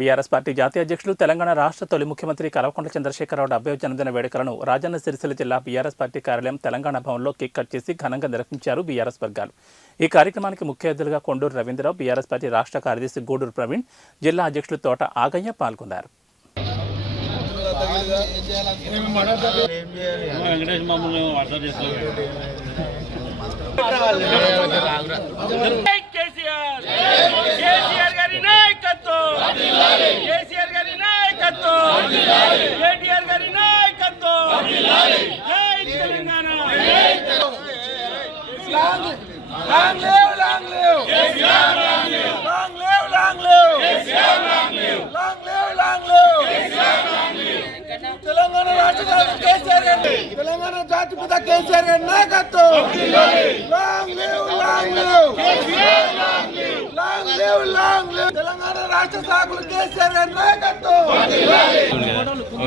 BRS party జాతీయ అధ్యక్షులు తెలంగాణ రాష్ట్ర తొలి ముఖ్యమంత్రి కల్వకుంట్ల చంద్రశేఖరరావు డెబ్బై జన్మదిన వేడుకలను రాజన్న సిరిసిల్ల జిల్లా బీఆర్ఎస్ పార్టీ కార్యాలయం తెలంగాణ భవన్లో కేక్ కట్ చేసి ఘనంగా నిర్వహించారు బీఆర్ఎస్ వర్గాలు. ఈ కార్యక్రమానికి ముఖ్య అతిథులుగా కొండూరు రవీంద్రరావు బీఆర్ఎస్ పార్టీ రాష్ట్ర కార్యదర్శి గూడూరు ప్రవీణ్ జిల్లా అధ్యక్షులు తోట ఆగయ్య పాల్గొన్నారు. వెంకటేష్ మమ్మల్ని వాట్సాప్ చేస్తాం కేసీఆర్ కేసీఆర్ గారి నాయకత్వం కేసీఆర్ గారి నాయకత్వం కేటీఆర్ గారి నాయకత్వం జై Telangana long live long live long live long live long live long live Telangana రాష్ట్ర జాతి కేసీఆర్ గారి పిత కేసీఆర్ గారి నాయకత్వం. Long live long live long live long live Telangana రాష్ట్ర సాగులు కేసీఆర్ గారి నాయకత్వం.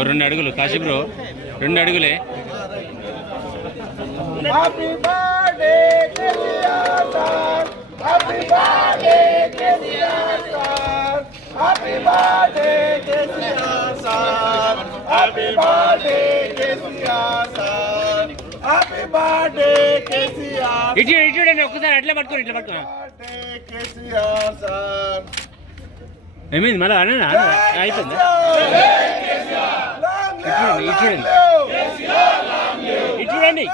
రెండు అడుగులు కాశీ బ్రో రెండు అడుగులే. Happy birthday KCR sir. Happy birthday KCR sir. Happy birthday KCR sir. Happy birthday KCR sir happy birthday KCR ఇటు ఇటు చూడండి ఒక్కసారి అట్లా పట్టుకోండి ఇట్లా పట్టుకో బర్త్డే కేసీఆర్ సార్. ఏమైంది? మళ్ళీ అన్న అయిపోయిందా? లాంగ్ ఇటు చూడండి, ఇటు చూడండి. ఇటు చూడండి.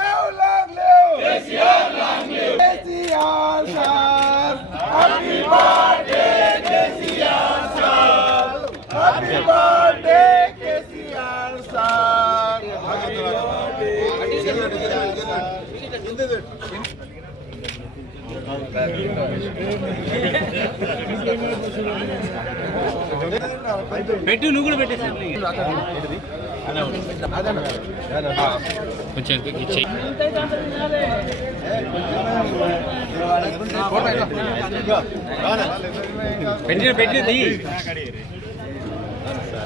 KCR sir! Happy birthday KCR sir! Happy birthday KCR sir! పెట్టు నువ్వు కూడా పెట్టేసి కొంచెం ఇచ్చేయి.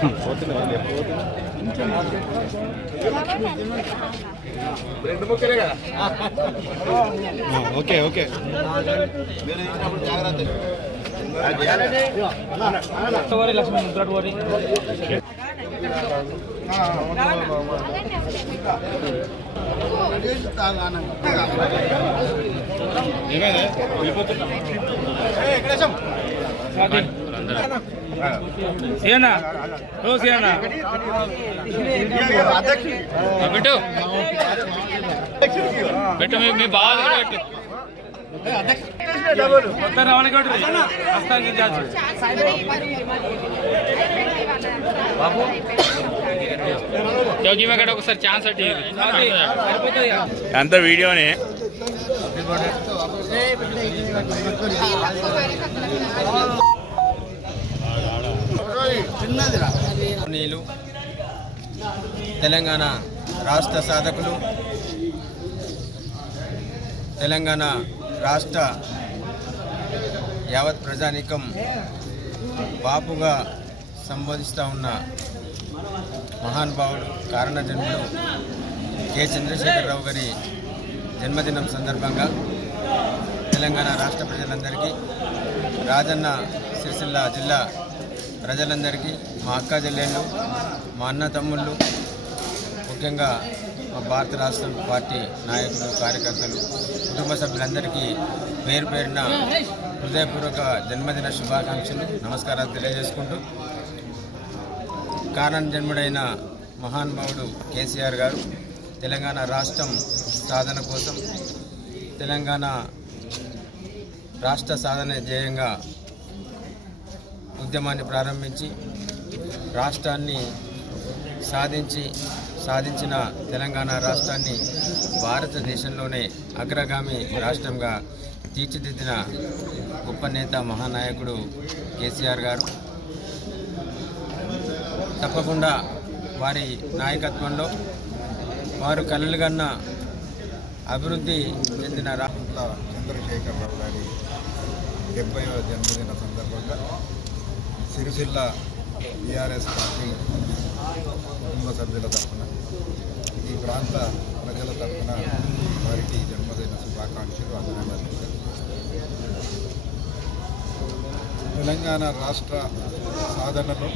పెట్టిన పెట్టిన దిగి ఓకే ఓకే ఏమైంది వెళ్ళిపోతున్నా సీనా ఓ సీనా పెట్టు. పెట్టు మీ- బాగా పెట్టు. మొత్తం కొట్టు హస్తానికి బాబు. వెంకట ఒకసారి ఛాన్స్ అట్టి అంత వీడియోనే నీళ్ళు తెలంగాణ రాష్ట్ర సాధకులు తెలంగాణ రాష్ట్ర యావత్ ప్రజానీకం బాపుగా సంబోధిస్తూ ఉన్న మహానుభావుడు కారణజన్ముడు కె. చంద్రశేఖరరావు గారి జన్మదినం సందర్భంగా తెలంగాణ రాష్ట్ర ప్రజలందరికీ రాజన్న సిరిసిల్ల జిల్లా ప్రజలందరికీ మా అక్క చెల్లెళ్ళు మా అన్న తమ్ముళ్ళు ముఖ్యంగా మా భారత రాష్ట్ర పార్టీ నాయకులు కార్యకర్తలు కుటుంబ సభ్యులందరికీ పేరు పేరున హృదయపూర్వక జన్మదిన శుభాకాంక్షలు నమస్కారాలు తెలియజేసుకుంటూ కారణ జన్ముడైన మహానుభావుడు కేసీఆర్ గారు తెలంగాణ రాష్ట్రం సాధన కోసం తెలంగాణ రాష్ట్ర సాధన ధ్యేయంగా ఉద్యమాన్ని ప్రారంభించి రాష్ట్రాన్ని సాధించి సాధించిన తెలంగాణ రాష్ట్రాన్ని భారతదేశంలోనే అగ్రగామి రాష్ట్రంగా తీర్చిదిద్దిన గొప్ప నేత మహానాయకుడు కేసీఆర్ గారు. తప్పకుండా వారి నాయకత్వంలో వారు కలలుగన్న అభివృద్ధి చెందిన రా చంద్రశేఖరరావు గారి డెబ్బైవ జన్మదిన సందర్భంగా సిరిసిల్ల టీఆర్ఎస్ పార్టీ కుటుంబ సభ్యుల తరఫున ఈ ప్రాంత ప్రజల తరఫున వారికి జన్మదిన శుభాకాంక్షలు అభినందనలు తెలంగాణ రాష్ట్ర సాధనలో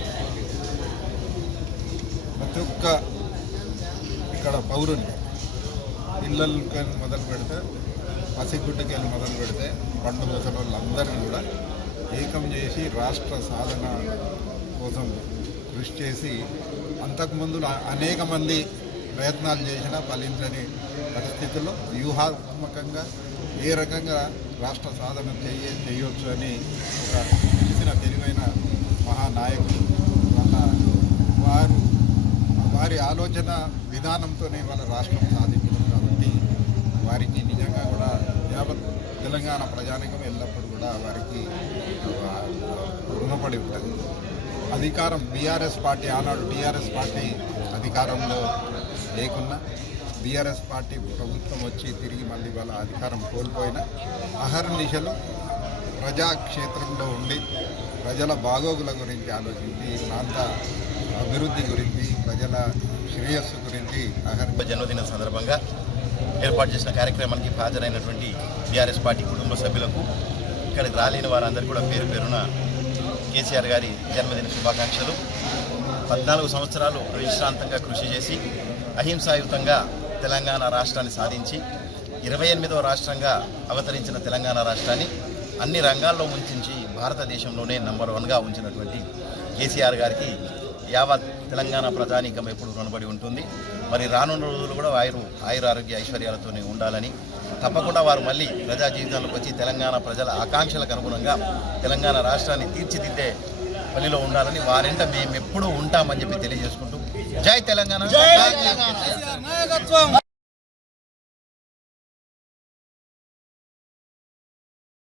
ప్రతి ఒక్క ఇక్కడ పౌరుని పిల్లలకి మొదలు పెడితే పసిగుడ్డకెళ్ళి మొదలు పెడితే పండుగ ముసలి కూడా ఏకం చేసి రాష్ట్ర సాధన కోసం కృషి చేసి అంతకుముందు అనేక మంది ప్రయత్నాలు చేసినా ఫలించని పరిస్థితుల్లో వ్యూహాత్మకంగా ఏ రకంగా రాష్ట్ర సాధన చేయ చేయొచ్చు అని ఒక తెలిసిన తెలివైన మహానాయకుడు వారు వారి ఆలోచన విధానంతోనే వాళ్ళ రాష్ట్రం సాధించడం కాబట్టి వారికి నిజంగా కూడా యావత్ తెలంగాణ ప్రజానికం ఎల్లప్పుడూ కూడా వారికి రుణపడి ఉంటుంది. అధికారం బీఆర్ఎస్ పార్టీ ఆనాడు టీఆర్ఎస్ పార్టీ అధికారంలో లేకున్నా బీఆర్ఎస్ పార్టీ ప్రభుత్వం వచ్చి తిరిగి మళ్ళీ వాళ్ళ అధికారం కోల్పోయిన అహర్నిశలు ప్రజాక్షేత్రంలో ఉండి ప్రజల బాగోగుల గురించి ఆలోచించి ఈ ప్రాంత అభివృద్ధి గురించి ప్రజల శ్రేయస్సు గురించి జన్మదిన సందర్భంగా ఏర్పాటు చేసిన కార్యక్రమానికి హాజరైనటువంటి బీఆర్ఎస్ పార్టీ కుటుంబ సభ్యులకు ఇక్కడికి రాలేని వారందరూ కూడా పేరు పేరున కేసీఆర్ గారి జన్మదిన శుభాకాంక్షలు. పద్నాలుగు సంవత్సరాలు విశ్రాంతంగా కృషి చేసి అహింసాయుతంగా తెలంగాణ రాష్ట్రాన్ని సాధించి ఇరవై ఎనిమిదవ రాష్ట్రంగా అవతరించిన తెలంగాణ రాష్ట్రాన్ని అన్ని రంగాల్లో ముంచించి భారతదేశంలోనే నంబర్ వన్గా ఉంచినటువంటి కేసీఆర్ గారికి యావత్ తెలంగాణ ప్రజానీకం ఎప్పుడు రుణపడి ఉంటుంది. మరి రానున్న రోజులు కూడా ఆయురు ఆయుర ఆరోగ్య ఐశ్వర్యాలతోనే ఉండాలని తప్పకుండా వారు మళ్ళీ ప్రజా జీవితంలోకి వచ్చి తెలంగాణ ప్రజల ఆకాంక్షలకు అనుగుణంగా తెలంగాణ రాష్ట్రాన్ని తీర్చిదిద్దే పనిలో ఉండాలని వారింట మేము ఎప్పుడూ ఉంటామని చెప్పి తెలియజేసుకుంటూ జై తెలంగాణ.